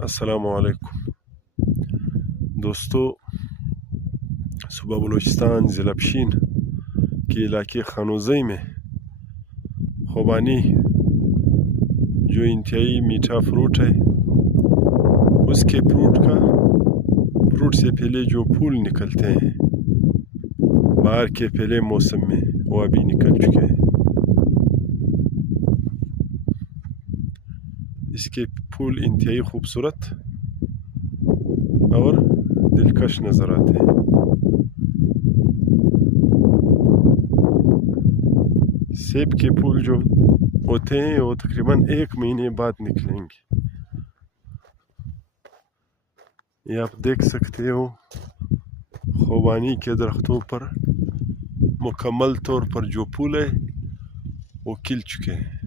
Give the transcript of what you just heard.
अस्सलामुअलैकुम दोस्तों, सूबा बलूचिस्तान ज़िला पशीन के इलाके खानोज़ई में खुबानी जो इंतहाई मीठा फ्रूट है, उसके फ्रूट से पहले जो फूल निकलते हैं बाहर के पहले मौसम में, वो अभी निकल चुके हैं। इसके फूल इंतहाई खूबसूरत और दिलकश नज़र आते हैं। सेब के फूल जो होते हैं वो तकरीबन 1 महीने बाद निकलेंगे। ये आप देख सकते हो, खुबानी के दरख्तों पर मुकम्मल तौर पर जो फूल है वो खिल चुके हैं।